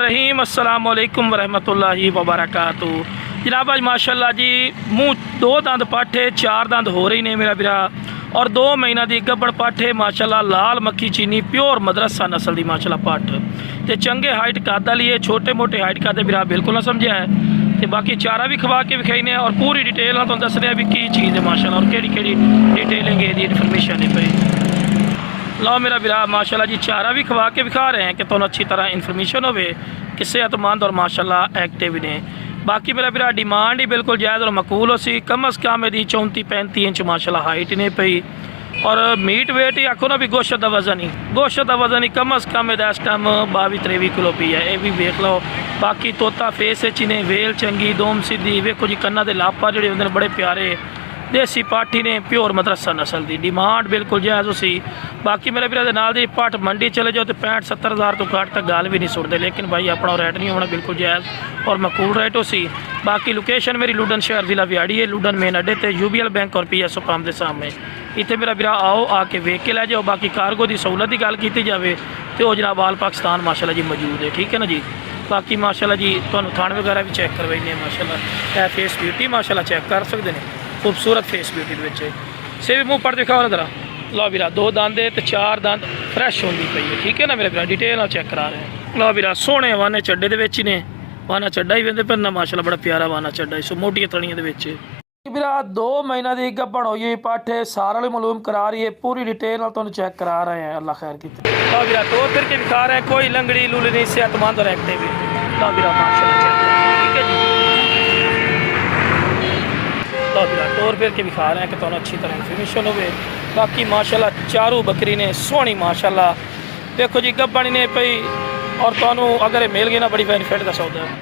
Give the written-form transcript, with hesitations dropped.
रहीम अस्सलाम वालेकुम वरहमतुल्लाहि वबरकातु। जनाब अज माशाल्लाह जी मूँह दो दंद पाठे चार दंद हो रही ने मेरा बिरा और 2 महीना की गब्बड़ पाठे माशाल्लाह लाल मक्खी चीनी प्योर मदरसा नस्ल की माशाल्लाह पाठ ते चंगे हाइट कादा लिए छोटे मोटे हाइट कादे बिरा बिल्कुल ना समझा है ते बाकी चारा भी खवा के विखाई ने और पूरी डिटेल ना तुहानू दस रहा भी की चीज़ है माशाल्लाह और केड़ी केड़ी डिटेलिंग है इन्फॉर्मेशन है भाई। लो मेरा बिरा माशाल्लाह जी चारा भी खवा के विखा रहे हैं कि तुहानू अच्छी तरह इन्फॉर्मेशन हो कि सेहतमंद और माशाल्लाह एक्टिव ने। बाकी मेरा बिरा डिमांड ही बिल्कुल जायज़ और मकबूल हो सी कम अज़ कम यदि 34-35 इंच माशाल्लाह हाइट ने पई और मीट वेट ही आखो ना भी गोश्त का वजन ही कम अज़ कम इस टाइम 22-23 किलो पी है। ये भी वेख लो। बाकी तोता फेस ने वेल चंगी दोम सीधी वेखो जी कन्ना के लापा जोड़े होंगे बड़े प्यारे देसी पाठी ने प्योर मदरसा नस्ल की डिमांड बिल्कुल जायज़ उसी। बाकी मेरे भरा नाल दी पट मंडी चले जाओ तो 65-70 हज़ार तो घट तक गल भी नहीं सुटते लेकिन भाई अपना रेट नहीं होना बिल्कुल जायज़ और मकबूल रेट हो सी। बाकी लोकेशन मेरी लुडन शहर जिला विहाड़ी है लुडन मेन अड्डे ते यूबीएल बैंक और PSO पंप के सामने इतने मेरा भरा आओ आके वेख के लै जाओ। बाकी कार्गो की सहूलत की गल की जाए तो जनाब आल पाकिस्तान माशाल्लाह जी मौजूद है ठीक है ना जी। बाकी माशाल्लाह जी तुहानू थान वगैरह भी चेक करवाइने माशाल्लाह फेस ब्यूटी माशाल्लाह चेक कर सकते हैं खूबसूरत फेस ब्यूटी से भी मूँह पढ़ दिखाओ ना तरह। लो बीरा 2 दंद तो 4 दंद फ्रैश होंगी पई है ठीक है ना मेरे भरा डिटेल चेक करा रहे हैं। लो बीरा सोहने वाने चड्डे ही ने वाना चड्डा ही वेंदे पर माशाल्लाह बड़ा प्यारा वाना चड्डा इस मोटिया तलियां बीरा 2 महीना की गब्बड़ हुई पाठे सारा मालूम करा रही है पूरी डिटेल तुहानू चेक करा रहे हैं अल्लाह खैर की। लो बीरा तो फिर के दिखा रहे हैं कोई लंगड़ी लूली नहीं सेहतमंद और एक्टिव है। लो बीरा माशाल्लाह ठीक है जी। लो बीरा तौर फिर के दिखा रहे हैं कि तुहानू अच्छी तरह इन्फॉर्मेशन हो। बाकी माशाल्लाह चारू बकरी ने सोहनी माशाल्लाह देखो जी गब्बड़ ने पई और तुहानू अगर मिल गई ना बड़ी बेनिफिट का सौदा है।